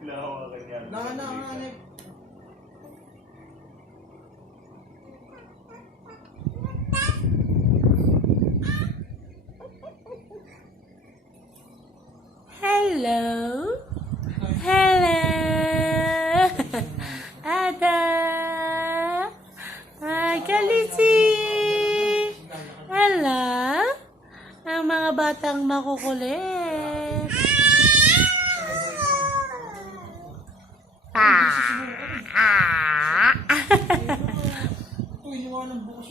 Hinahawakan niya. Hanip. Hello? Hello? Ada? Kalisi? Hello? Ang mga batang makukulit. Ito, iniwanan bukas